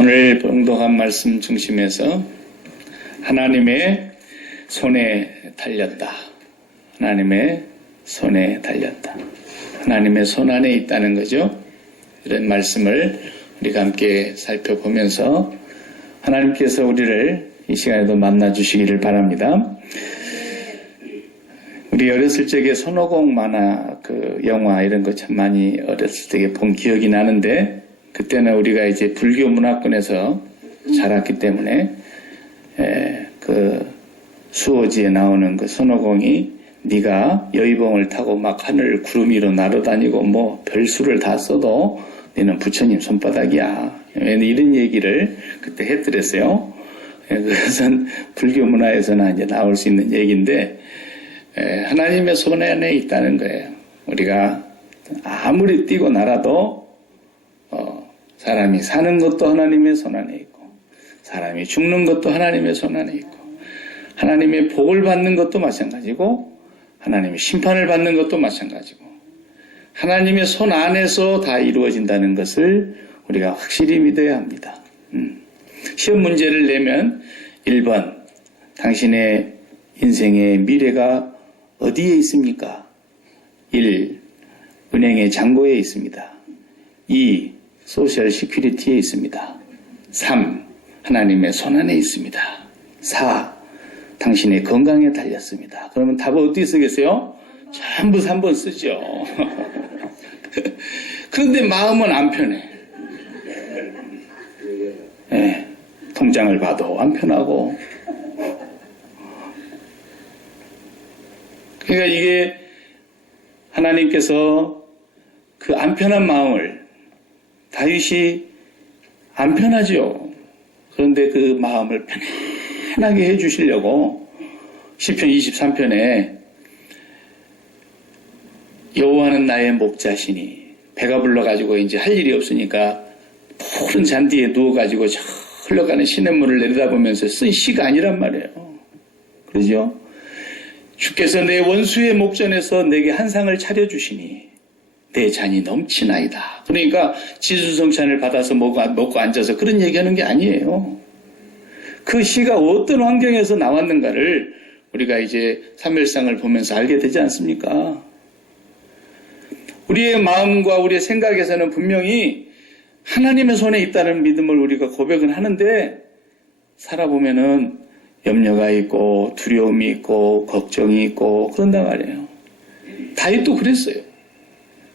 오늘 봉독한 말씀 중심에서 하나님의 손에 달렸다. 하나님의 손에 달렸다. 하나님의 손 안에 있다는 거죠. 이런 말씀을 우리가 함께 살펴보면서 하나님께서 우리를 이 시간에도 만나주시기를 바랍니다. 우리 어렸을 적에 손오공 만화 영화 이런 거 참 많이 어렸을 적에 본 기억이 나는데, 그때는 우리가 이제 불교 문화권에서 자랐기 때문에 수호지에 나오는 그 손오공이 네가 여의봉을 타고 막 하늘 구름 위로 날아다니고 뭐 별수를 다 써도 너는 부처님 손바닥이야. 이런 얘기를 그때 했더랬어요. 그것은 불교 문화에서는 이제 나올 수 있는 얘기인데, 하나님의 손 안에 있다는 거예요. 우리가 아무리 뛰고 날아도 사람이 사는 것도 하나님의 손 안에 있고, 사람이 죽는 것도 하나님의 손 안에 있고, 하나님의 복을 받는 것도 마찬가지고, 하나님의 심판을 받는 것도 마찬가지고, 하나님의 손 안에서 다 이루어진다는 것을 우리가 확실히 믿어야 합니다. 시험 문제를 내면 1번, 당신의 인생의 미래가 어디에 있습니까? 1. 은행의 잔고에 있습니다. 2. 소셜 시큐리티에 있습니다. 3. 하나님의 손 안에 있습니다. 4. 당신의 건강에 달렸습니다. 그러면 답은 어디 쓰겠어요? 전부 3번 쓰죠. 그런데 마음은 안 편해. 네, 통장을 봐도 안 편하고. 그러니까 이게 하나님께서 그 안 편한 마음을, 다윗이 안 편하죠. 그런데 그 마음을 편안하게 해주시려고 시편 23편에 여호와는 나의 목자시니, 배가 불러가지고 이제 할 일이 없으니까 푸른 잔디에 누워가지고 저 흘러가는 시냇물을 내려다보면서 쓴 시가 아니란 말이에요. 그러죠? 주께서 내 원수의 목전에서 내게 한 상을 차려주시니 내 잔이 넘치나이다. 그러니까 지수성찬을 받아서 먹고 앉아서 그런 얘기하는 게 아니에요. 그 시가 어떤 환경에서 나왔는가를 우리가 이제 사무엘상을 보면서 알게 되지 않습니까? 우리의 마음과 우리의 생각에서는 분명히 하나님의 손에 있다는 믿음을 우리가 고백은 하는데, 살아보면은 염려가 있고 두려움이 있고 걱정이 있고 그런단 말이에요. 다윗도 그랬어요.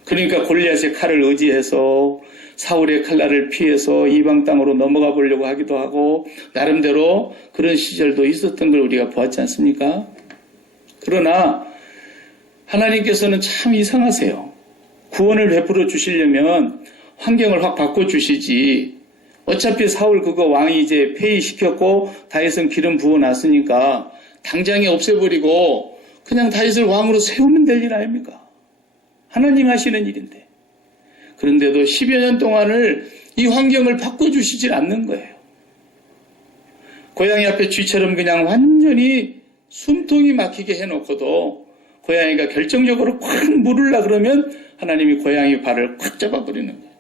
그러니까 골리앗의 칼을 의지해서 사울의 칼날을 피해서 이방 땅으로 넘어가 보려고 하기도 하고, 나름대로 그런 시절도 있었던 걸 우리가 보았지 않습니까? 그러나 하나님께서는 참 이상하세요. 구원을 베풀어 주시려면 환경을 확 바꿔주시지, 어차피 사울 그거 왕이 이제 폐위시켰고 다윗은 기름 부어놨으니까 당장에 없애버리고 그냥 다윗을 왕으로 세우면 될 일 아닙니까? 하나님 하시는 일인데. 그런데도 10여 년 동안을 이 환경을 바꿔주시질 않는 거예요. 고양이 앞에 쥐처럼 그냥 완전히 숨통이 막히게 해놓고도 고양이가 결정적으로 콱 물으려 그러면 하나님이 고양이 발을 콱 잡아버리는 거예요.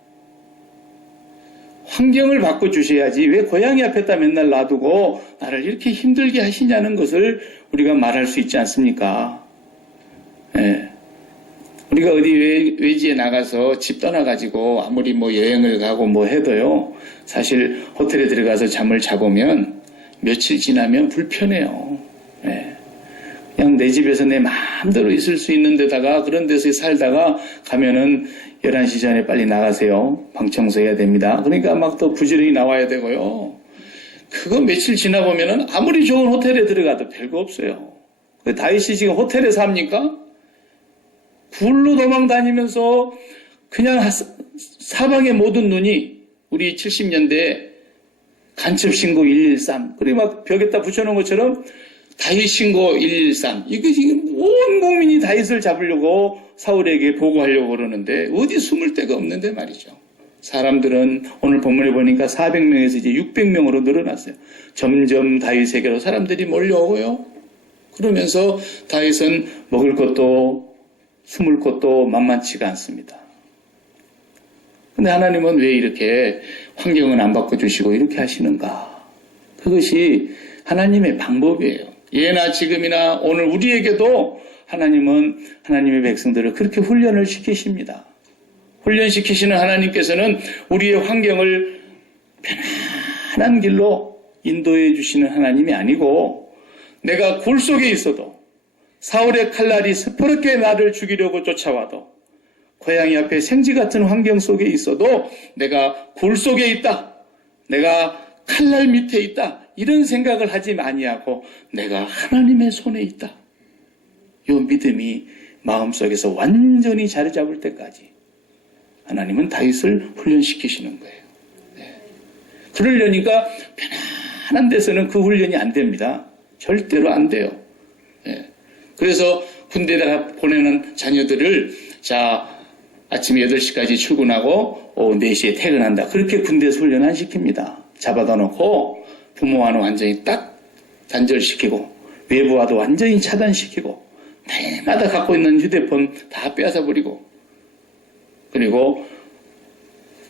환경을 바꿔주셔야지 왜 고양이 앞에다 맨날 놔두고 나를 이렇게 힘들게 하시냐는 것을 우리가 말할 수 있지 않습니까? 네. 우리가 어디 외지에 나가서 집 떠나가지고 아무리 뭐 여행을 가고 뭐 해도요, 사실 호텔에 들어가서 잠을 자보면 며칠 지나면 불편해요. 네. 그냥 내 집에서 내 마음대로 있을 수 있는 데다가 그런 데서 살다가 가면은 11시 전에 빨리 나가세요. 방 청소해야 됩니다. 그러니까 막 또 부지런히 나와야 되고요. 그거 며칠 지나보면은 아무리 좋은 호텔에 들어가도 별거 없어요. 다윗이 지금 호텔에 삽니까? 굴로 도망 다니면서 그냥 사방의 모든 눈이 우리 70년대 간첩 신고 113, 그리고 막 벽에다 붙여놓은 것처럼 다윗 신고 113, 이거 지금 온 국민이 다윗을 잡으려고 사울에게 보고하려고 그러는데 어디 숨을 데가 없는데 말이죠. 사람들은 오늘 본문에 보니까 400명에서 이제 600명으로 늘어났어요. 점점 다윗에게로 사람들이 몰려오고요. 그러면서 다윗은 먹을 것도 숨을 곳도 만만치가 않습니다. 근데 하나님은 왜 이렇게 환경은 안 바꿔주시고 이렇게 하시는가? 그것이 하나님의 방법이에요. 예나 지금이나 오늘 우리에게도 하나님은 하나님의 백성들을 그렇게 훈련을 시키십니다. 훈련시키시는 하나님께서는 우리의 환경을 편안한 길로 인도해 주시는 하나님이 아니고, 내가 굴 속에 있어도, 사울의 칼날이 스퍼렇게 나를 죽이려고 쫓아와도, 고양이 앞에 생쥐 같은 환경 속에 있어도 내가 굴 속에 있다, 내가 칼날 밑에 있다, 이런 생각을 하지 아니하고 내가 하나님의 손에 있다, 이 믿음이 마음속에서 완전히 자리 잡을 때까지 하나님은 다윗을 훈련시키시는 거예요. 네. 그러려니까 편안한 데서는 그 훈련이 안 됩니다. 절대로 안 돼요. 네. 그래서 군대에다가 보내는 자녀들을, 자, 아침 8시까지 출근하고 오후 4시에 퇴근한다, 그렇게 군대에서 훈련 안 시킵니다. 잡아다 놓고 부모와는 완전히 딱 단절시키고 외부와도 완전히 차단시키고 날마다 갖고 있는 휴대폰 다 빼앗아버리고, 그리고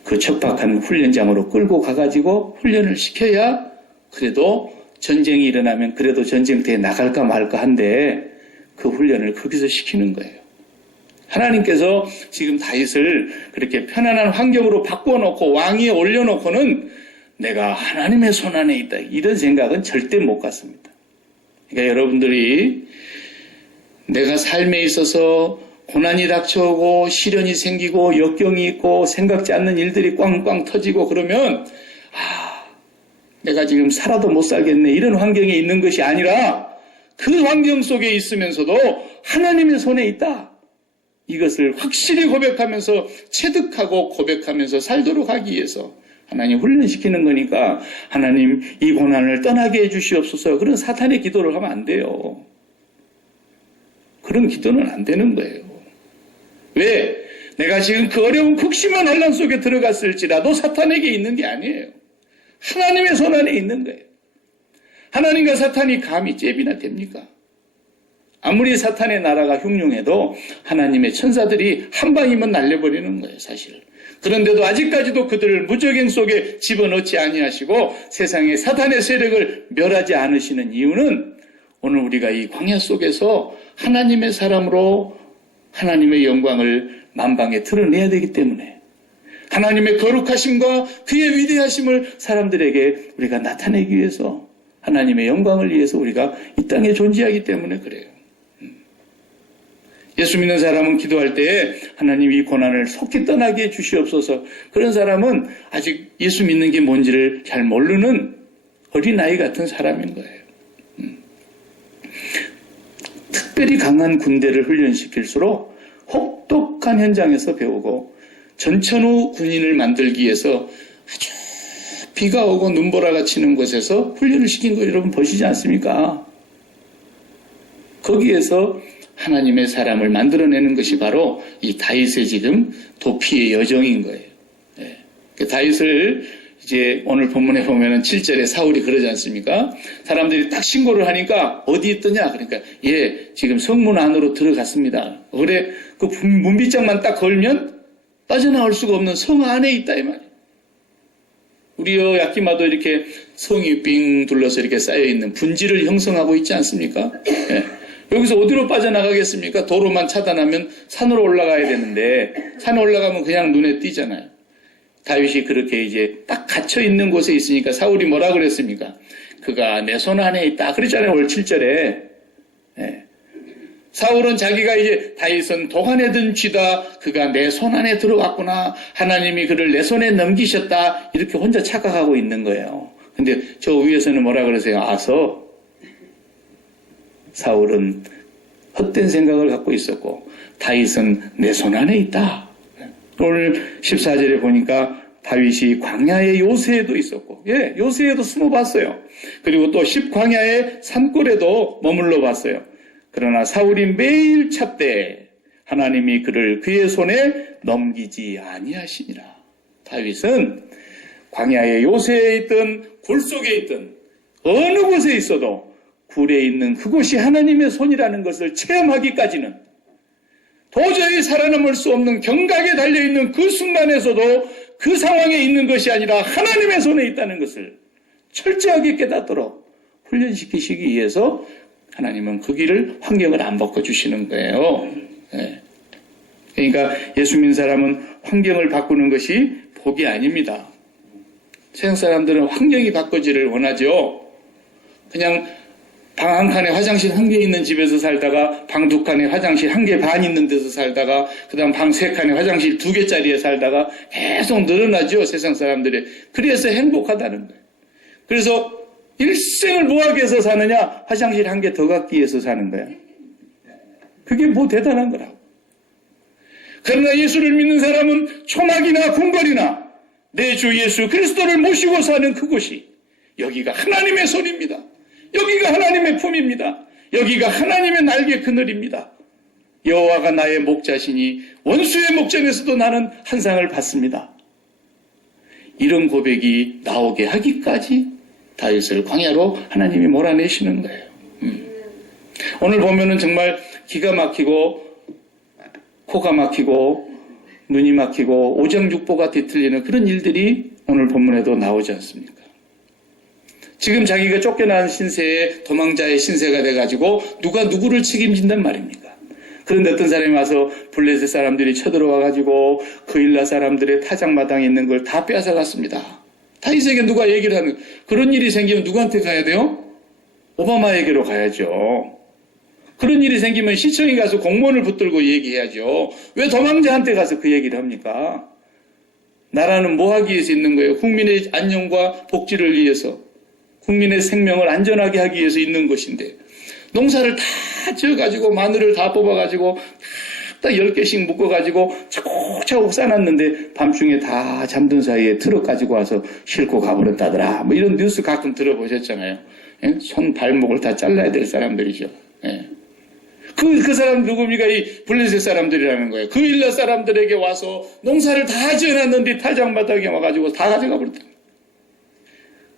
그 척박한 훈련장으로 끌고 가가지고 훈련을 시켜야 그래도 전쟁이 일어나면 그래도 전쟁터에 나갈까 말까 한데, 그 훈련을 거기서 시키는 거예요. 하나님께서 지금 다윗을 그렇게 편안한 환경으로 바꿔놓고 왕위에 올려놓고는 내가 하나님의 손안에 있다, 이런 생각은 절대 못 갖습니다. 그러니까 여러분들이 내가 삶에 있어서 고난이 닥쳐오고 시련이 생기고 역경이 있고 생각지 않는 일들이 꽝꽝 터지고 그러면, 내가 지금 살아도 못 살겠네, 이런 환경에 있는 것이 아니라 그 환경 속에 있으면서도 하나님의 손에 있다, 이것을 확실히 고백하면서 체득하고 고백하면서 살도록 하기 위해서 하나님 훈련시키는 거니까, 하나님 이 고난을 떠나게 해주시옵소서, 그런 사탄의 기도를 하면 안 돼요. 그런 기도는 안 되는 거예요. 왜? 내가 지금 그 어려운 극심한 혼란 속에 들어갔을지라도 사탄에게 있는 게 아니에요. 하나님의 손 안에 있는 거예요. 하나님과 사탄이 감히 잽이나 됩니까? 아무리 사탄의 나라가 흉흉해도 하나님의 천사들이 한 방이면 날려버리는 거예요, 사실. 그런데도 아직까지도 그들을 무적행 속에 집어넣지 아니하시고 세상의 사탄의 세력을 멸하지 않으시는 이유는, 오늘 우리가 이 광야 속에서 하나님의 사람으로 하나님의 영광을 만방에 드러내야 되기 때문에, 하나님의 거룩하심과 그의 위대하심을 사람들에게 우리가 나타내기 위해서, 하나님의 영광을 위해서 우리가 이 땅에 존재하기 때문에 그래요. 예수 믿는 사람은 기도할 때에 하나님 이 고난을 속히 떠나게 해 주시옵소서, 그런 사람은 아직 예수 믿는 게 뭔지를 잘 모르는 어린아이 같은 사람인 거예요. 특별히 강한 군대를 훈련시킬수록 혹독한 현장에서 배우고 전천후 군인을 만들기 위해서 아주 비가 오고 눈보라가 치는 곳에서 훈련을 시킨 거 여러분 보시지 않습니까? 거기에서 하나님의 사람을 만들어내는 것이 바로 이 다윗의 지금 도피의 여정인 거예요. 네. 그 다윗을 이제 오늘 본문에 보면은 7절에 사울이 그러지 않습니까? 사람들이 딱 신고를 하니까 어디 있더냐? 그러니까 지금 성문 안으로 들어갔습니다. 그래, 그 문빗장만 딱 걸면 빠져나올 수가 없는 성 안에 있다, 이 말이에요. 우리 야끼마도 이렇게 성이 빙 둘러서 이렇게 쌓여있는 분지를 형성하고 있지 않습니까? 네. 여기서 어디로 빠져나가겠습니까? 도로만 차단하면 산으로 올라가야 되는데, 산에 올라가면 그냥 눈에 띄잖아요. 다윗이 그렇게 이제 딱 갇혀있는 곳에 있으니까 사울이 뭐라 그랬습니까? 그가 내 손 안에 있다, 그랬잖아요, 올 7절에. 네. 사울은 자기가 이제 다윗은 도간에 든 쥐다, 그가 내 손 안에 들어왔구나, 하나님이 그를 내 손에 넘기셨다, 이렇게 혼자 착각하고 있는 거예요. 근데 저 위에서는 뭐라 그러세요? 아서 사울은 헛된 생각을 갖고 있었고 다윗은 내 손 안에 있다. 오늘 14절에 보니까 다윗이 광야의 요새에도 있었고, 요새에도 숨어봤어요. 그리고 또 10광야의 산골에도 머물러 봤어요. 그러나 사울이 매일 찾되 하나님이 그를 그의 손에 넘기지 아니하시니라. 다윗은 광야의 요새에 있든 굴 속에 있든 어느 곳에 있어도 굴에 있는 그곳이 하나님의 손이라는 것을 체험하기까지는, 도저히 살아남을 수 없는 경각에 달려있는 그 순간에서도 그 상황에 있는 것이 아니라 하나님의 손에 있다는 것을 철저하게 깨닫도록 훈련시키시기 위해서 하나님은 그 길을, 환경을 안 바꿔주시는 거예요. 네. 그러니까 예수 믿는 사람은 환경을 바꾸는 것이 복이 아닙니다. 세상 사람들은 환경이 바꿔지를 원하죠. 그냥 방 한 칸에 화장실 한 개 있는 집에서 살다가 방 두 칸에 화장실 한 개 반 있는 데서 살다가 그다음 방 세 칸에 화장실 두 개짜리에 살다가 계속 늘어나죠. 세상 사람들이. 그래서 행복하다는 거예요. 그래서 일생을 뭐하기 위해서 사느냐? 화장실 한 개 더 갖기 위해서 사는 거야. 그게 뭐 대단한 거라고. 그러나 예수를 믿는 사람은 초막이나 궁궐이나 내 주 예수 그리스도를 모시고 사는 그곳이 여기가 하나님의 손입니다. 여기가 하나님의 품입니다. 여기가 하나님의 날개 그늘입니다. 여호와가 나의 목자시니 원수의 목전에서도 나는 한 상을 받습니다. 이런 고백이 나오게 하기까지 다윗을 광야로 하나님이 몰아내시는 거예요. 오늘 보면은 정말 기가 막히고 코가 막히고 눈이 막히고 오장육부가 뒤틀리는 그런 일들이 오늘 본문에도 나오지 않습니까? 지금 자기가 쫓겨난 신세에 도망자의 신세가 돼가지고 누가 누구를 책임진단 말입니까? 그런데 어떤 사람이 와서 블레셋 사람들이 쳐들어와가지고 그일라 사람들의 타작마당에 있는 걸 다 빼앗아갔습니다. 다윗에게 누가 얘기를 하는, 그런 일이 생기면 누구한테 가야 돼요? 오바마에게로 가야죠. 그런 일이 생기면 시청에 가서 공무원을 붙들고 얘기해야죠. 왜 도망자한테 가서 그 얘기를 합니까? 나라는 뭐 하기 위해서 있는 거예요? 국민의 안녕과 복지를 위해서, 국민의 생명을 안전하게 하기 위해서 있는 것인데, 농사를 다 지어가지고 마늘을 다 뽑아가지고 딱 10개씩 묶어가지고 차곡차곡 싸놨는데 밤중에 다 잠든 사이에 트럭 가지고 와서 싣고 가버렸다더라. 뭐 이런 뉴스 가끔 들어보셨잖아요. 예? 손 발목을 다 잘라야 될 사람들이죠. 예. 그 사람 누굽니까? 이 블레셋 사람들이라는 거예요. 그 일라 사람들에게 와서 농사를 다 지어놨는데 타작마당에 와가지고 다 가져가 버렸다.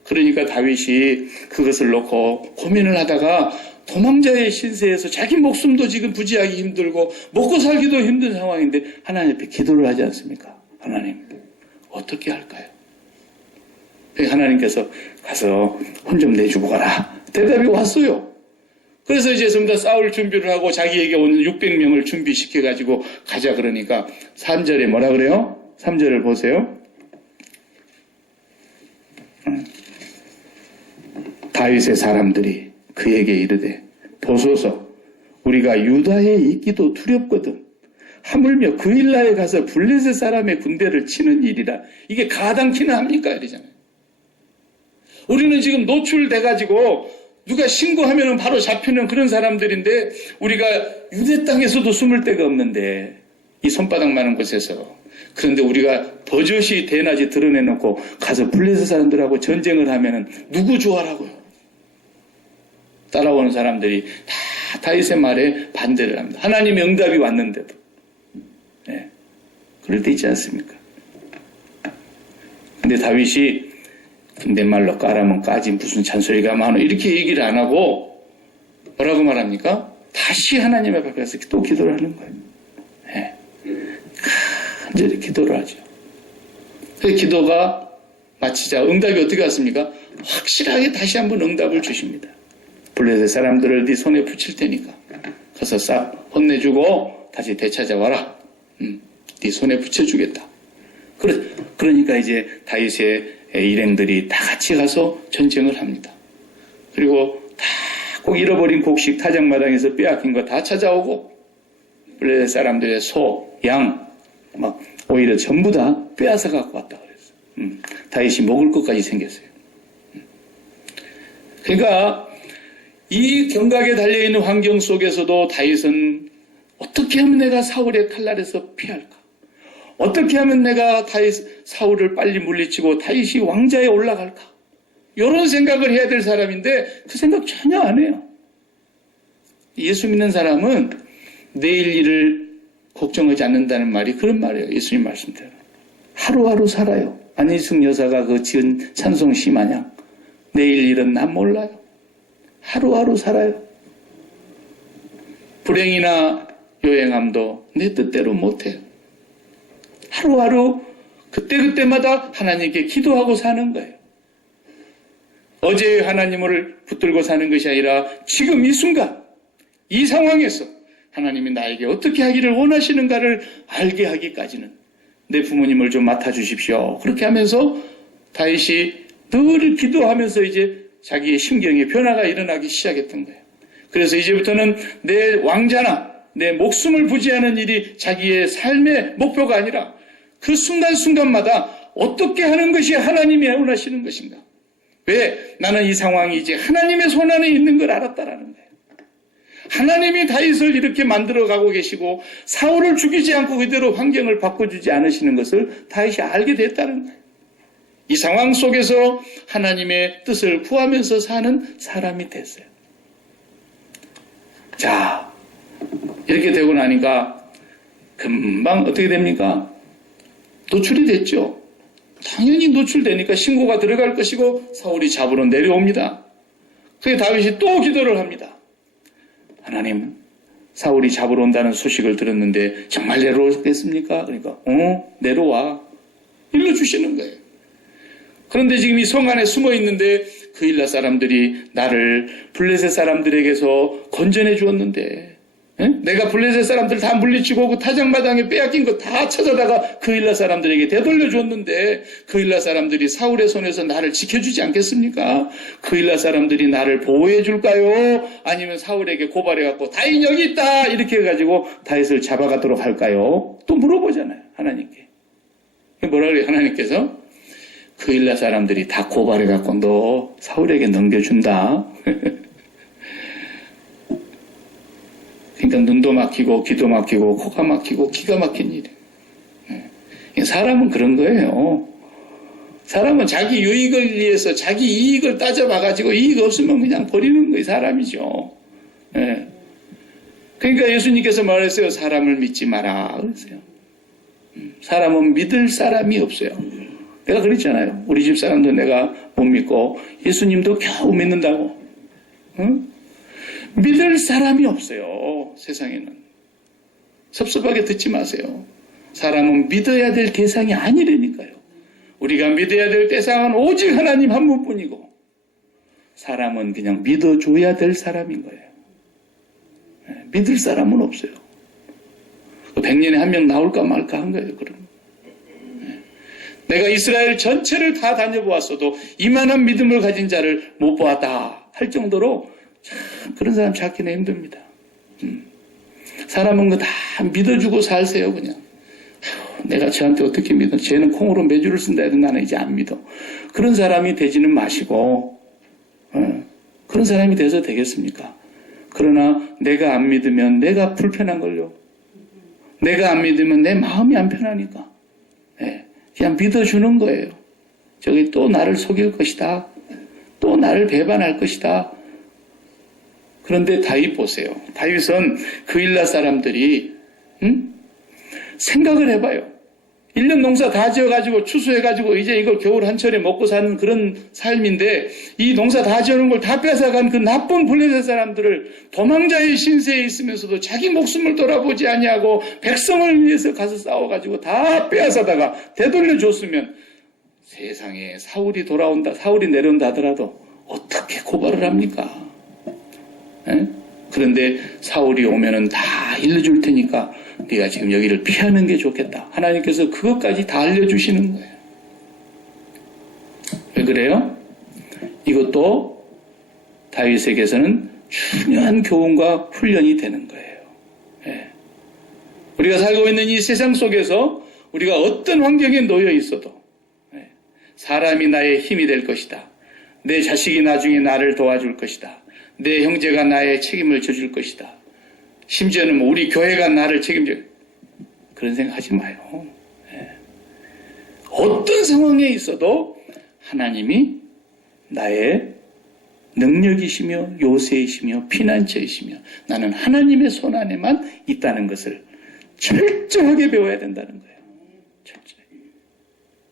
그러니까 다윗이 그것을 놓고 고민을 하다가 도망자의 신세에서 자기 목숨도 지금 부지하기 힘들고 먹고 살기도 힘든 상황인데 하나님 앞에 기도를 하지 않습니까? 하나님 어떻게 할까요? 하나님께서 가서 혼 좀 내주고 가라. 대답이 왔어요. 그래서 이제 전부 다 싸울 준비를 하고 자기에게 오는 600명을 준비시켜가지고 가자 그러니까 3절에 뭐라 그래요? 3절을 보세요. 다윗의 사람들이 그에게 이르되 보소서 우리가 유다에 있기도 두렵거든 하물며 그일라에 가서 블레셋 사람의 군대를 치는 일이라 이게 가당키나 합니까? 이러잖아요. 우리는 지금 노출돼가지고 누가 신고하면 바로 잡히는 그런 사람들인데 우리가 유대 땅에서도 숨을 데가 없는데 이 손바닥 많은 곳에서 그런데 우리가 버젓이 대낮에 드러내놓고 가서 블레셋 사람들하고 전쟁을 하면은 누구 좋아라고요? 따라오는 사람들이 다 다윗의 말에 반대를 합니다. 하나님의 응답이 왔는데도. 네. 그럴 때 있지 않습니까? 근데 다윗이 내 말로 까라면 까지 무슨 잔소리가 많아 이렇게 얘기를 안 하고 뭐라고 말합니까? 다시 하나님 앞에 가서 또 기도를 하는 거예요. 네. 간절히 기도를 하죠. 그 기도가 마치자 응답이 어떻게 왔습니까? 확실하게 다시 한번 응답을 주십니다. 블레셋 사람들을 네 손에 붙일 테니까 가서 싹 혼내주고 다시 되찾아와라. 네 손에 붙여주겠다. 그러니까 이제 다윗의 일행들이 다 같이 가서 전쟁을 합니다. 그리고 다 꼭 잃어버린 곡식 타작마당에서 빼앗긴 거 다 찾아오고 블레셋 사람들의 소, 양 막 오히려 전부 다 빼앗아 갖고 왔다 그랬어요. 다윗이 먹을 것까지 생겼어요. 그러니까 이 경각에 달려있는 환경 속에서도 다윗은 어떻게 하면 내가 사울의 칼날에서 피할까? 어떻게 하면 내가 사울을 빨리 물리치고 다윗이 왕자에 올라갈까? 이런 생각을 해야 될 사람인데 그 생각 전혀 안 해요. 예수 믿는 사람은 내일 일을 걱정하지 않는다는 말이 그런 말이에요. 예수님 말씀대로. 하루하루 살아요. 안희숙 여사가 그 지은 찬송 시 마냥 내일 일은 난 몰라요. 하루하루 살아요. 불행이나 요행함도 내 뜻대로 못해요. 하루하루 그때그때마다 하나님께 기도하고 사는 거예요. 어제의 하나님을 붙들고 사는 것이 아니라 지금 이 순간, 이 상황에서 하나님이 나에게 어떻게 하기를 원하시는가를 알게 하기까지는 내 부모님을 좀 맡아주십시오. 그렇게 하면서 다윗이 늘 기도하면서 이제 자기의 심경의 변화가 일어나기 시작했던 거예요. 그래서 이제부터는 내 왕자나 내 목숨을 부지하는 일이 자기의 삶의 목표가 아니라 그 순간순간마다 어떻게 하는 것이 하나님이 원하시는 것인가. 왜? 나는 이 상황이 이제 하나님의 손 안에 있는 걸 알았다라는 거예요. 하나님이 다윗을 이렇게 만들어가고 계시고 사울을 죽이지 않고 그대로 환경을 바꿔주지 않으시는 것을 다윗이 알게 됐다는 거예요. 이 상황 속에서 하나님의 뜻을 구하면서 사는 사람이 됐어요. 자, 이렇게 되고 나니까 금방 어떻게 됩니까? 노출이 됐죠. 당연히 노출되니까 신고가 들어갈 것이고 사울이 잡으러 내려옵니다. 그래서 다윗이 또 기도를 합니다. 하나님, 사울이 잡으러 온다는 소식을 들었는데 정말 내려오겠습니까? 그러니까 내려와. 일러주시는 거예요. 그런데 지금 이 성 안에 숨어 있는데 그일라 사람들이 나를 블레셋 사람들에게서 건져내 주었는데 내가 블레셋 사람들 다 물리치고 그 타작마당에 빼앗긴 거 다 찾아다가 그일라 사람들에게 되돌려 줬는데 그일라 사람들이 사울의 손에서 나를 지켜주지 않겠습니까? 그일라 사람들이 나를 보호해 줄까요? 아니면 사울에게 고발해갖고 다윗 여기 있다 이렇게 해가지고 다윗을 잡아가도록 할까요? 또 물어보잖아요. 하나님께. 뭐라 그래요? 하나님께서 그일라 사람들이 다 고발해갖고 너 사울에게 넘겨준다. 그러니까 눈도 막히고 귀도 막히고 코가 막히고 기가 막힌 일이에요. 사람은 그런 거예요. 사람은 자기 유익을 위해서 자기 이익을 따져봐가지고 이익 없으면 그냥 버리는 거예요. 사람이죠. 그러니까 예수님께서 말했어요. 사람을 믿지 마라 그랬어요. 사람은 믿을 사람이 없어요. 내가 그랬잖아요. 우리 집 사람도 내가 못 믿고 예수님도 겨우 믿는다고. 믿을 사람이 없어요. 세상에는. 섭섭하게 듣지 마세요. 사람은 믿어야 될 대상이 아니라니까요. 우리가 믿어야 될 대상은 오직 하나님 한 분뿐이고 사람은 그냥 믿어줘야 될 사람인 거예요. 믿을 사람은 없어요. 100년에 한 명 나올까 말까 한 거예요. 그럼. 내가 이스라엘 전체를 다 다녀보았어도 이만한 믿음을 가진 자를 못 보았다 할 정도로 참 그런 사람 찾기는 힘듭니다. 사람은 거 다 믿어주고 살세요. 그냥 내가 쟤한테 어떻게 믿어? 쟤는 콩으로 매주를 쓴다 해도 나는 이제 안 믿어. 그런 사람이 되지는 마시고 그런 사람이 돼서 되겠습니까? 그러나 내가 안 믿으면 내가 불편한 걸요. 내가 안 믿으면 내 마음이 안 편하니까 그냥 믿어주는 거예요. 저기 또 나를 속일 것이다. 또 나를 배반할 것이다. 그런데 다윗 보세요. 다윗은 그일라 사람들이 생각을 해봐요. 1년 농사 다 지어가지고 추수해가지고 이제 이걸 겨울 한철에 먹고 사는 그런 삶인데 이 농사 다 지어놓은 걸 다 뺏어간 그 나쁜 블레셋 사람들을 도망자의 신세에 있으면서도 자기 목숨을 돌아보지 아니하고 백성을 위해서 가서 싸워가지고 다 빼앗아다가 되돌려줬으면 세상에 사울이 돌아온다, 사울이 내려온다 하더라도 어떻게 고발을 합니까? 그런데 사울이 오면은 다 일러줄 테니까 네가 지금 여기를 피하는 게 좋겠다. 하나님께서 그것까지 다 알려주시는 거예요. 왜 그래요? 이것도 다윗에게서는 중요한 교훈과 훈련이 되는 거예요. 우리가 살고 있는 이 세상 속에서 우리가 어떤 환경에 놓여 있어도 사람이 나의 힘이 될 것이다. 내 자식이 나중에 나를 도와줄 것이다. 내 형제가 나의 책임을 져줄 것이다. 심지어는 우리 교회가 나를 책임져. 그런 생각 하지 마요. 어떤 상황에 있어도 하나님이 나의 능력이시며 요새이시며 피난처이시며 나는 하나님의 손 안에만 있다는 것을 철저하게 배워야 된다는 거예요. 철저히.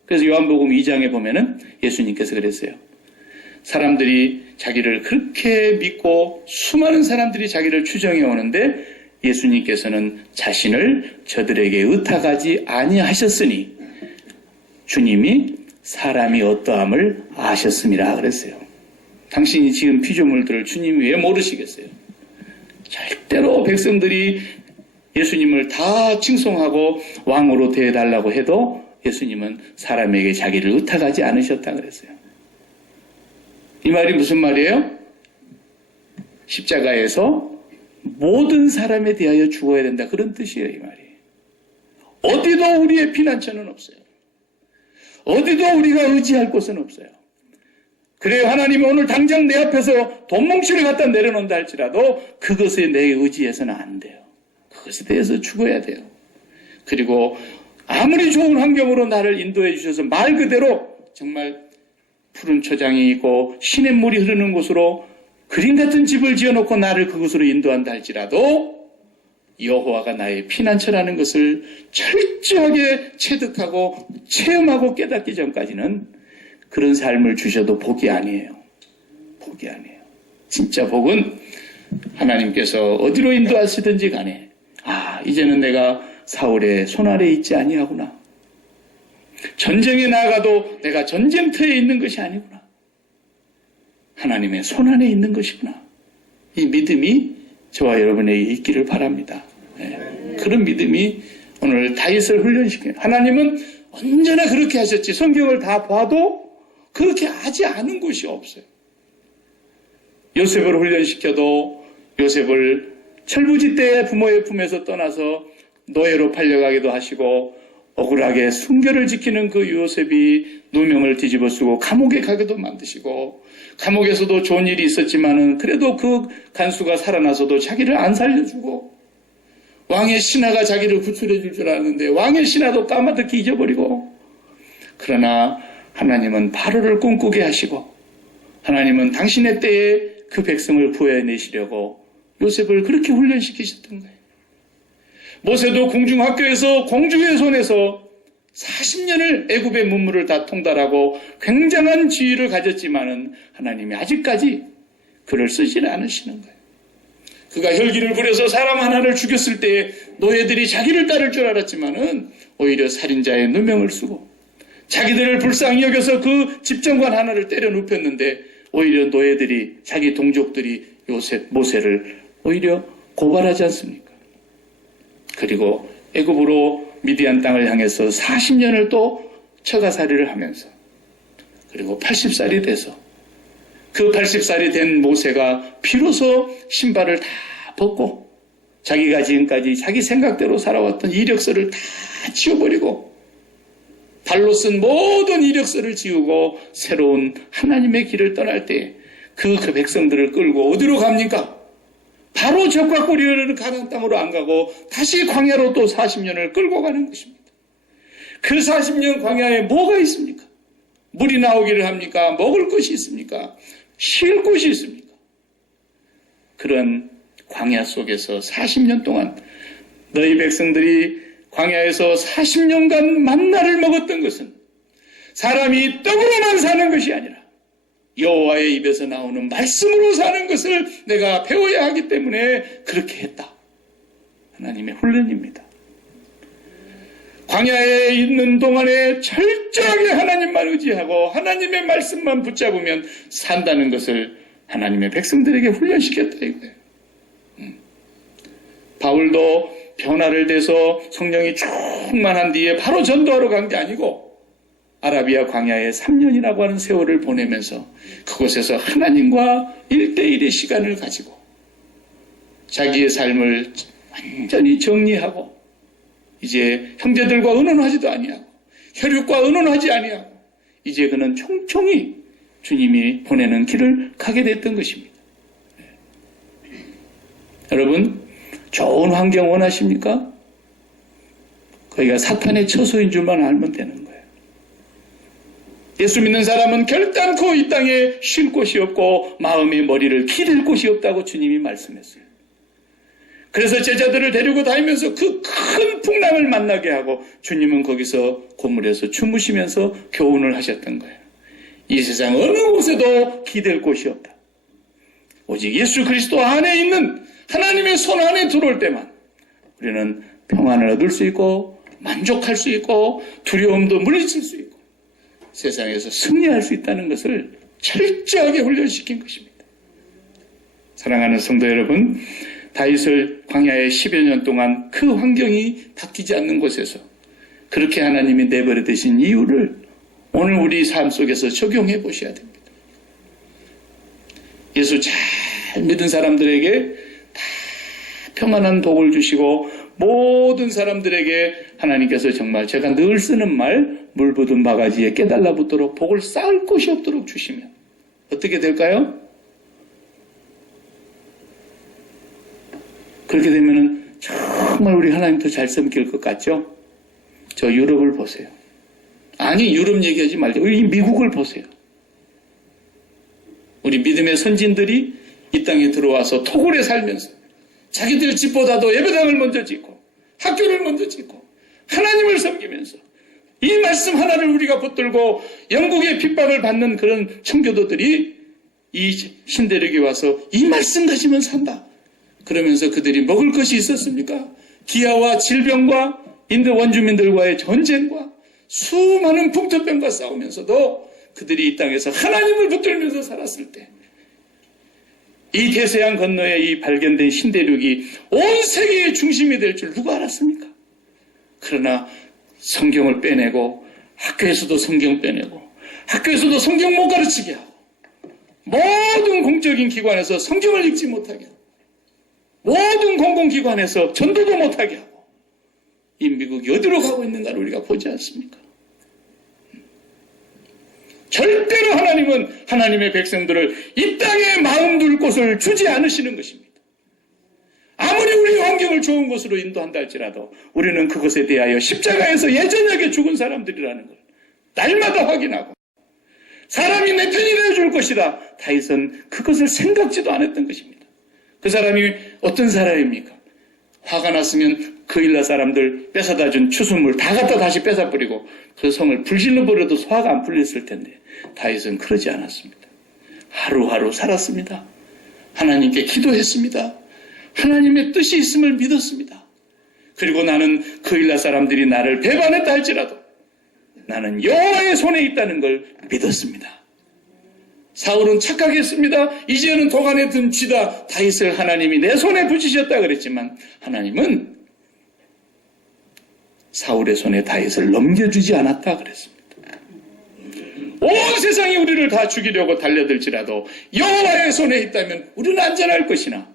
그래서 요한복음 2장에 보면은 예수님께서 그랬어요. 사람들이 자기를 그렇게 믿고 수많은 사람들이 자기를 추정해 오는데 예수님께서는 자신을 저들에게 의탁하지 아니하셨으니 주님이 사람이 어떠함을 아셨습니다 그랬어요. 당신이 지은 피조물들을 주님이 왜 모르시겠어요? 절대로 백성들이 예수님을 다 칭송하고 왕으로 대해달라고 해도 예수님은 사람에게 자기를 의탁하지 않으셨다 그랬어요. 이 말이 무슨 말이에요? 십자가에서 모든 사람에 대하여 죽어야 된다 그런 뜻이에요. 이 말이. 어디도 우리의 피난처는 없어요. 어디도 우리가 의지할 곳은 없어요. 그래요. 하나님이 오늘 당장 내 앞에서 돈뭉치를 갖다 내려놓는다 할지라도 그것에 내 의지해서는 안 돼요. 그것에 대해서 죽어야 돼요. 그리고 아무리 좋은 환경으로 나를 인도해 주셔서 말 그대로 정말 푸른 초장이 있고 시냇물이 흐르는 곳으로 그림 같은 집을 지어놓고 나를 그곳으로 인도한다 할지라도 여호와가 나의 피난처라는 것을 철저하게 체득하고 체험하고 깨닫기 전까지는 그런 삶을 주셔도 복이 아니에요. 복이 아니에요. 진짜 복은 하나님께서 어디로 인도하시든지 간에 이제는 내가 사울의 손아래에 있지 아니하구나. 전쟁에 나아가도 내가 전쟁터에 있는 것이 아니구나. 하나님의 손안에 있는 것이구나. 이 믿음이 저와 여러분에게 있기를 바랍니다. 그런 믿음이 오늘 다윗을 훈련시켜요. 하나님은 언제나 그렇게 하셨지. 성경을 다 봐도 그렇게 하지 않은 곳이 없어요. 요셉을 훈련시켜도 요셉을 철부지 때 부모의 품에서 떠나서 노예로 팔려가기도 하시고 억울하게 순결을 지키는 그 요셉이 누명을 뒤집어 쓰고 감옥에 가게도 만드시고 감옥에서도 좋은 일이 있었지만은 그래도 그 간수가 살아나서도 자기를 안 살려주고 왕의 신하가 자기를 구출해 줄 줄 알았는데 왕의 신하도 까마득히 잊어버리고 그러나 하나님은 바로를 꿈꾸게 하시고 하나님은 당신의 때에 그 백성을 구해내시려고 요셉을 그렇게 훈련시키셨던 거예요. 모세도 궁중학교에서 공주의 손에서 40년을 애굽의 문물을 다 통달하고 굉장한 지위를 가졌지만은 하나님이 아직까지 그를 쓰지는 않으시는 거예요. 그가 혈기를 부려서 사람 하나를 죽였을 때 노예들이 자기를 따를 줄 알았지만은 오히려 살인자의 누명을 쓰고 자기들을 불쌍히 여겨서 그 집정관 하나를 때려 눕혔는데 오히려 노예들이 자기 동족들이 모세를 오히려 고발하지 않습니까? 그리고 애굽으로 미디안 땅을 향해서 40년을 또 처가살이를 하면서 그리고 80살이 돼서 그 80살이 된 모세가 비로소 신발을 다 벗고 자기가 지금까지 자기 생각대로 살아왔던 이력서를 다 지워버리고 발로 쓴 모든 이력서를 지우고 새로운 하나님의 길을 떠날 때 그 백성들을 끌고 어디로 갑니까? 바로 적과 꿀이 흐르는 가나안 땅으로 안 가고 다시 광야로 또 40년을 끌고 가는 것입니다. 그 40년 광야에 뭐가 있습니까? 물이 나오기를 합니까? 먹을 것이 있습니까? 쉴 곳이 있습니까? 그런 광야 속에서 40년 동안 너희 백성들이 광야에서 40년간 만나를 먹었던 것은 사람이 떡으로만 사는 것이 아니라 여호와의 입에서 나오는 말씀으로 사는 것을 내가 배워야 하기 때문에 그렇게 했다. 하나님의 훈련입니다. 광야에 있는 동안에 철저하게 하나님만 의지하고 하나님의 말씀만 붙잡으면 산다는 것을 하나님의 백성들에게 훈련시켰다 이거예요. 바울도 변화를 돼서 성령이 충만한 뒤에 바로 전도하러 간 게 아니고 아라비아 광야에 3년이라고 하는 세월을 보내면서 그곳에서 하나님과 1대1의 시간을 가지고 자기의 삶을 완전히 정리하고 이제 형제들과 의논하지도 아니하고 혈육과 의논하지 아니하고 이제 그는 총총히 주님이 보내는 길을 가게 됐던 것입니다. 여러분 좋은 환경 원하십니까? 거기가 사탄의 처소인 줄만 알면 되는 거예요. 예수 믿는 사람은 결단코 이 땅에 쉴 곳이 없고 마음의 머리를 기댈 곳이 없다고 주님이 말씀했어요. 그래서 제자들을 데리고 다니면서 그 큰 풍랑을 만나게 하고 주님은 거기서 고물에서 주무시면서 교훈을 하셨던 거예요. 이 세상 어느 곳에도 기댈 곳이 없다. 오직 예수 그리스도 안에 있는 하나님의 손 안에 들어올 때만 우리는 평안을 얻을 수 있고 만족할 수 있고 두려움도 물리칠 수 있고 세상에서 승리할 수 있다는 것을 철저하게 훈련시킨 것입니다. 사랑하는 성도 여러분, 다윗을 광야에 10여 년 동안 그 환경이 바뀌지 않는 곳에서 그렇게 하나님이 내버려 두신 이유를 오늘 우리 삶 속에서 적용해 보셔야 됩니다. 예수 잘 믿은 사람들에게 다 평안한 복을 주시고 모든 사람들에게 하나님께서 정말 제가 늘 쓰는 말 물 부은 바가지에 깨달라 붙도록 복을 쌓을 곳이 없도록 주시면 어떻게 될까요? 그렇게 되면은 정말 우리 하나님도 잘 섬길 것 같죠? 저 유럽을 보세요. 아니, 유럽 얘기하지 말고 우리 미국을 보세요. 우리 믿음의 선진들이 이 땅에 들어와서 토굴에 살면서 자기들 집보다도 예배당을 먼저 짓고 학교를 먼저 짓고 하나님을 섬기면서 이 말씀 하나를 우리가 붙들고 영국의 핍박을 받는 그런 청교도들이 이 신대륙에 와서 이 말씀 가지면 산다. 그러면서 그들이 먹을 것이 있었습니까? 기아와 질병과 인도 원주민들과의 전쟁과 수많은 풍토병과 싸우면서도 그들이 이 땅에서 하나님을 붙들면서 살았을 때 이 대서양 건너에 이 발견된 신대륙이 온 세계의 중심이 될 줄 누가 알았습니까? 그러나 성경을 빼내고 학교에서도 성경 빼내고 학교에서도 성경 못 가르치게 하고 모든 공적인 기관에서 성경을 읽지 못하게 하고 모든 공공기관에서 전도도 못하게 하고 이 미국이 어디로 가고 있는가를 우리가 보지 않습니까? 절대로 하나님은 하나님의 백성들을 이 땅에 마음 둘 곳을 주지 않으시는 것입니다. 아무리 우리 환경을 좋은 곳으로 인도한다 할지라도 우리는 그것에 대하여 십자가에서 예전하게 죽은 사람들이라는 걸 날마다 확인하고 사람이 내 편이 되어줄 것이다. 다윗은 그것을 생각지도 않았던 것입니다. 그 사람이 어떤 사람입니까? 화가 났으면 그 일라 사람들 뺏어다 준 추수물 다 갖다 다시 뺏어버리고 그 성을 불질러버려도 화가 안 풀렸을 텐데 다윗은 그러지 않았습니다. 하루하루 살았습니다. 하나님께 기도했습니다. 하나님의 뜻이 있음을 믿었습니다. 그리고 나는 그 일라 사람들이 나를 배반했다 할지라도 나는 여호와의 손에 있다는 걸 믿었습니다. 사울은 착각했습니다. 이제는 도간에 든 쥐다. 다윗을 하나님이 내 손에 붙이셨다 그랬지만 하나님은 사울의 손에 다윗을 넘겨주지 않았다 그랬습니다. 온 세상이 우리를 다 죽이려고 달려들지라도 여호와의 손에 있다면 우리는 안전할 것이나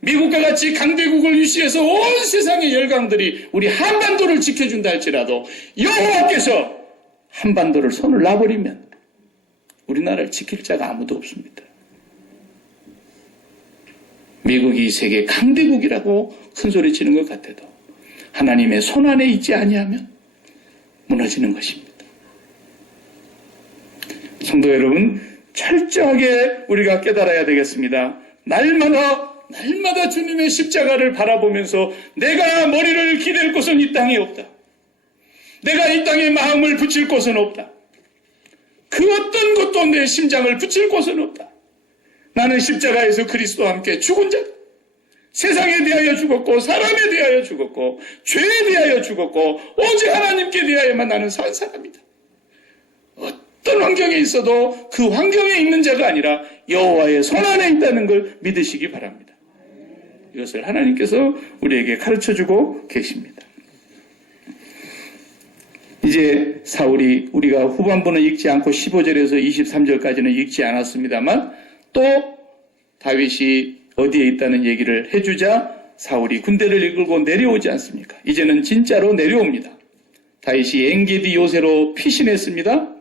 미국과 같이 강대국을 유시해서 온 세상의 열강들이 우리 한반도를 지켜준다 할지라도 여호와께서 한반도를 손을 놔버리면 우리나라를 지킬 자가 아무도 없습니다. 미국이 세계 강대국이라고 큰소리 치는 것 같아도 하나님의 손 안에 있지 아니하면 무너지는 것입니다. 성도 여러분, 철저하게 우리가 깨달아야 되겠습니다. 날마다 주님의 십자가를 바라보면서 내가 머리를 기댈 곳은 이 땅에 없다. 내가 이 땅에 마음을 붙일 곳은 없다. 그 어떤 것도 내 심장을 붙일 곳은 없다. 나는 십자가에서 그리스도와 함께 죽은 자다. 세상에 대하여 죽었고 사람에 대하여 죽었고 죄에 대하여 죽었고 오직 하나님께 대하여만 나는 산 사람이다. 어떤 환경에 있어도 그 환경에 있는 자가 아니라 여호와의 손 안에 있다는 걸 믿으시기 바랍니다. 이것을 하나님께서 우리에게 가르쳐주고 계십니다. 이제 사울이 우리가 후반부는 읽지 않고 15절에서 23절까지는 읽지 않았습니다만 또 다윗이 어디에 있다는 얘기를 해주자 사울이 군대를 이끌고 내려오지 않습니까? 이제는 진짜로 내려옵니다. 다윗이 엔게디 요새로 피신했습니다.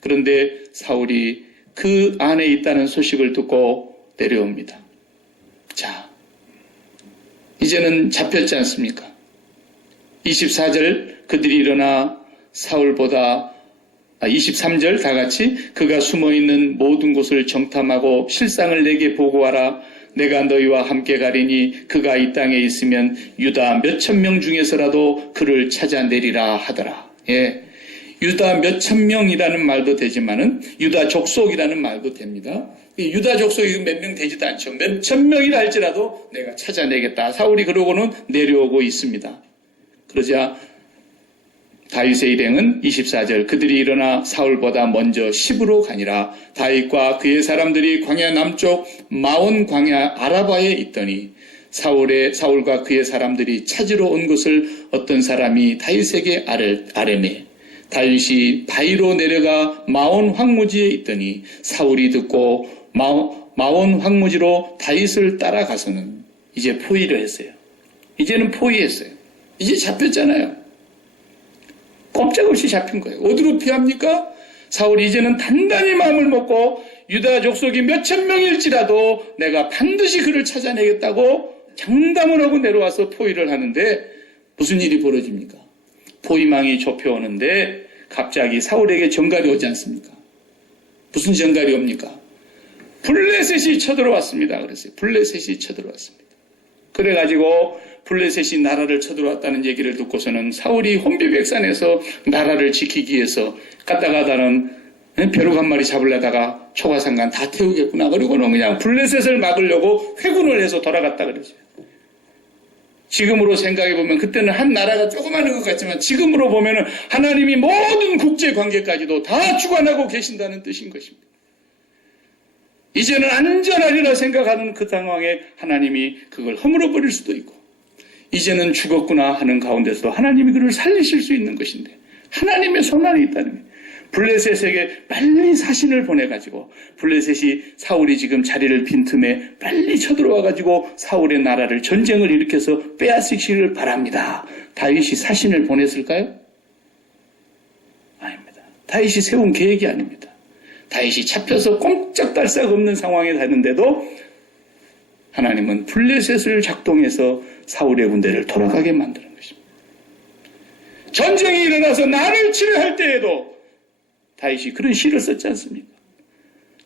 그런데 사울이 그 안에 있다는 소식을 듣고 내려옵니다. 자, 이제는 잡혔지 않습니까? 24절 그들이 일어나 사울보다 23절 다 같이 그가 숨어있는 모든 곳을 정탐하고 실상을 내게 보고하라. 내가 너희와 함께 가리니 그가 이 땅에 있으면 유다 몇천 명 중에서라도 그를 찾아내리라 하더라. 예, 유다 몇천 명이라는 말도 되지만은 유다 족속이라는 말도 됩니다. 유다 족속이 몇 명 되지도 않죠. 몇천 명이라 할지라도 내가 찾아내겠다. 사울이 그러고는 내려오고 있습니다. 그러자 다윗의 일행은 24절 그들이 일어나 사울보다 먼저 시브로 가니라. 다윗과 그의 사람들이 광야 남쪽 마온 광야 아라바에 있더니 사울과 그의 사람들이 찾으러 온 것을 어떤 사람이 다윗에게 아뢰매 다윗이 바위로 내려가 마온 황무지에 있더니 사울이 듣고 마온 황무지로 다윗을 따라가서는 이제 포위를 했어요. 이제는 포위했어요. 이제 잡혔잖아요. 꼼짝없이 잡힌 거예요. 어디로 피합니까? 사울이 이제는 단단히 마음을 먹고 유다 족속이 몇천 명일지라도 내가 반드시 그를 찾아내겠다고 장담을 하고 내려와서 포위를 하는데 무슨 일이 벌어집니까? 포위망이 좁혀오는데 갑자기 사울에게 정갈이 오지 않습니까? 무슨 정갈이 옵니까? 블레셋이 쳐들어왔습니다. 그랬어요. 블레셋이 쳐들어왔습니다. 그래가지고 블레셋이 나라를 쳐들어왔다는 얘기를 듣고서는 사울이 혼비백산에서 나라를 지키기 위해서 가다가다는 벼룩 한 마리 잡으려다가 초가상간 다 태우겠구나. 그리고는 그냥 블레셋을 막으려고 회군을 해서 돌아갔다 그러죠. 지금으로 생각해보면 그때는 한 나라가 조그마한 것 같지만 지금으로 보면 하나님이 모든 국제관계까지도 다 주관하고 계신다는 뜻인 것입니다. 이제는 안전하리라 생각하는 그 상황에 하나님이 그걸 허물어버릴 수도 있고 이제는 죽었구나 하는 가운데서도 하나님이 그를 살리실 수 있는 것인데 하나님의 손안에 있다는 거예요. 블레셋에게 빨리 사신을 보내가지고 블레셋이 사울이 지금 자리를 빈 틈에 빨리 쳐들어와가지고 사울의 나라를 전쟁을 일으켜서 빼앗으시기를 바랍니다. 다윗이 사신을 보냈을까요? 아닙니다. 다윗이 세운 계획이 아닙니다. 다윗이 잡혀서 꼼짝달싹 없는 상황에 가는데도 하나님은 블레셋을 작동해서 사울의 군대를 돌아가게 만드는 것입니다. 전쟁이 일어나서 나를 치려 할 때에도 다윗이 그런 시를 썼지 않습니까?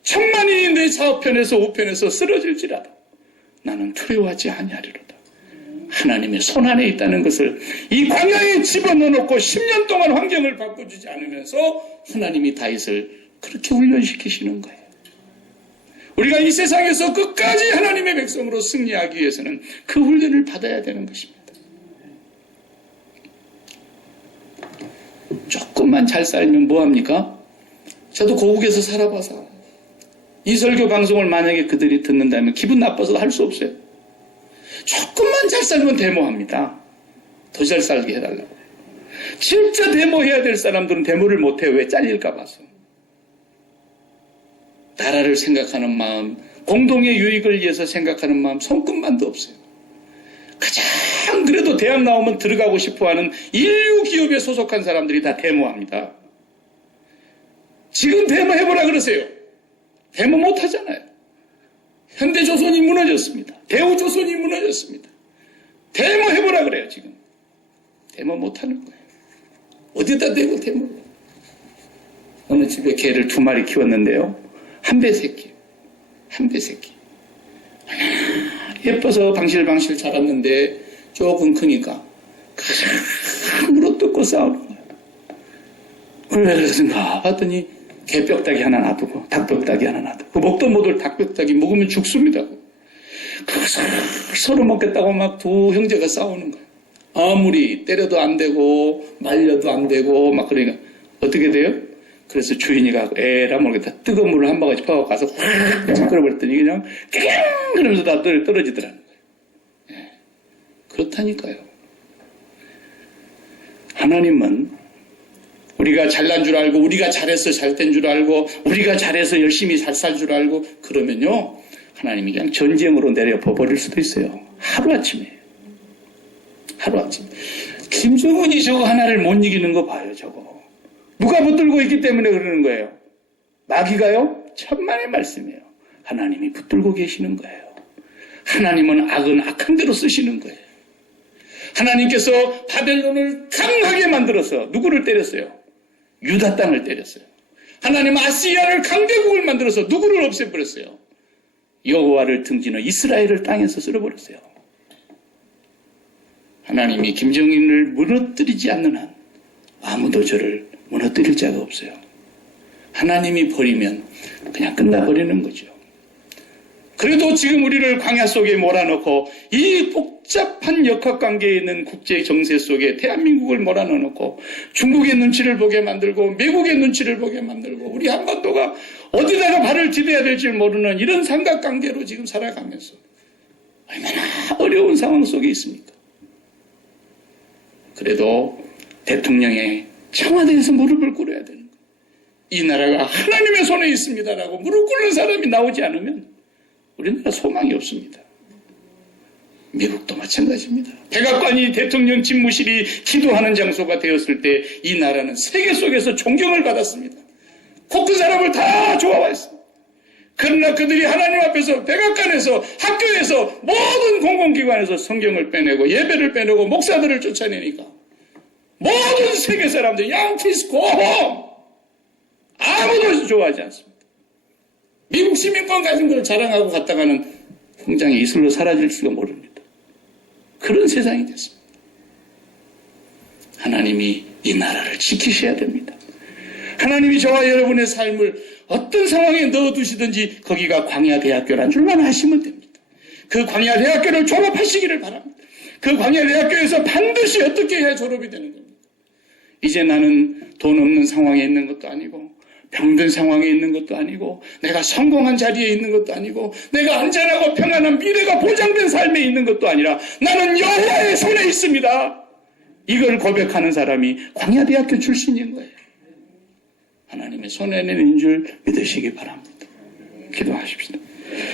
천만인이 내 좌우편에서 우편에서 쓰러질지라도 나는 두려워하지 아니하리로다. 하나님의 손안에 있다는 것을 이 광야에 집어넣어놓고 10년 동안 환경을 바꿔주지 않으면서 하나님이 다윗을 그렇게 훈련시키시는 거예요. 우리가 이 세상에서 끝까지 하나님의 백성으로 승리하기 위해서는 그 훈련을 받아야 되는 것입니다. 조금만 잘 살면 뭐합니까? 저도 고국에서 살아봐서 이 설교 방송을 만약에 그들이 듣는다면 기분 나빠서 할 수 없어요. 조금만 잘 살면 데모합니다. 더 잘 살게 해달라고. 진짜 데모해야 될 사람들은 데모를 못해요. 왜? 잘릴까 봐서. 나라를 생각하는 마음, 공동의 유익을 위해서 생각하는 마음 손끝만도 없어요. 가장 그래도 대학 나오면 들어가고 싶어하는 인류 기업에 소속한 사람들이 다 데모합니다. 지금 데모해보라 그러세요. 데모 못하잖아요. 현대조선이 무너졌습니다. 대우조선이 무너졌습니다. 데모해보라 그래요. 지금 데모 못하는 거예요. 어디다 대고 데모를. 어느 집에 개를 2마리 키웠는데요. 한 배 새끼. 예뻐서 방실방실 자랐는데 조금 크니까 가장 물어뜯고 싸우는 거예요. 왜 그러신가 봤더니 개 뼈다귀 하나 놔두고 닭 뼈다귀 하나 놔두고 그 먹도 못할 닭 뼈다귀 먹으면 죽습니다. 그래서 서로 먹겠다고 막 두 형제가 싸우는 거예요. 아무리 때려도 안 되고 말려도 안 되고 막 그러니까 어떻게 돼요? 그래서 주인이가 에라 모르겠다 뜨거운 물을 한 바가지 퍼갖고 가서 확 끓여버렸더니 그냥 깨갱 그러면서 다 떨어지더라는 거예요. 예. 그렇다니까요. 하나님은 우리가 잘난 줄 알고 우리가 잘해서 잘된 줄 알고 우리가 잘해서 열심히 잘 살 줄 알고 그러면요 하나님이 그냥 전쟁으로 내려버릴 수도 있어요. 하루아침에. 김정은이 저거 하나를 못 이기는 거 봐요. 저거. 누가 붙들고 있기 때문에 그러는 거예요. 마귀가요? 천만의 말씀이에요. 하나님이 붙들고 계시는 거예요. 하나님은 악은 악한 대로 쓰시는 거예요. 하나님께서 바벨론을 강하게 만들어서 누구를 때렸어요? 유다 땅을 때렸어요. 하나님은 아시리아를 강대국을 만들어서 누구를 없애버렸어요? 여호와를 등지는 이스라엘을 땅에서 쓸어버렸어요. 하나님이 김정인을 무너뜨리지 않는 한 아무도 저를 무너뜨릴 자가 없어요. 하나님이 버리면 그냥 끝나버리는 거죠. 그래도 지금 우리를 광야 속에 몰아넣고 이 복잡한 역학관계에 있는 국제 정세 속에 대한민국을 몰아넣어놓고 중국의 눈치를 보게 만들고 미국의 눈치를 보게 만들고 우리 한반도가 어디다가 발을 디뎌야 될지 모르는 이런 삼각관계로 지금 살아가면서 얼마나 어려운 상황 속에 있습니까? 그래도 대통령의 청와대에서 무릎을 꿇어야 되는 거예요. 이 나라가 하나님의 손에 있습니다라고 무릎 꿇는 사람이 나오지 않으면 우리나라 소망이 없습니다. 미국도 마찬가지입니다. 백악관이 대통령 집무실이 기도하는 장소가 되었을 때 이 나라는 세계 속에서 존경을 받았습니다. 코 큰 사람을 다 좋아했습니다. 그러나 그들이 하나님 앞에서 백악관에서 학교에서 모든 공공기관에서 성경을 빼내고 예배를 빼내고 목사들을 쫓아내니까 모든 세계 사람들 양키스 고홈 아무도 좋아하지 않습니다. 미국 시민권 가진 걸 자랑하고 갔다가는 공장에 이슬로 사라질지도 모릅니다. 그런 세상이 됐습니다. 하나님이 이 나라를 지키셔야 됩니다. 하나님이 저와 여러분의 삶을 어떤 상황에 넣어두시든지 거기가 광야대학교란 줄만 아시면 됩니다. 그 광야대학교를 졸업하시기를 바랍니다. 그 광야대학교에서 반드시 어떻게 해야 졸업이 되는 겁니까? 이제 나는 돈 없는 상황에 있는 것도 아니고 병든 상황에 있는 것도 아니고 내가 성공한 자리에 있는 것도 아니고 내가 안전하고 평안한 미래가 보장된 삶에 있는 것도 아니라 나는 여호와의 손에 있습니다. 이걸 고백하는 사람이 광야대학교 출신인 거예요. 하나님의 손에 있는 줄 믿으시기 바랍니다. 기도하십시다.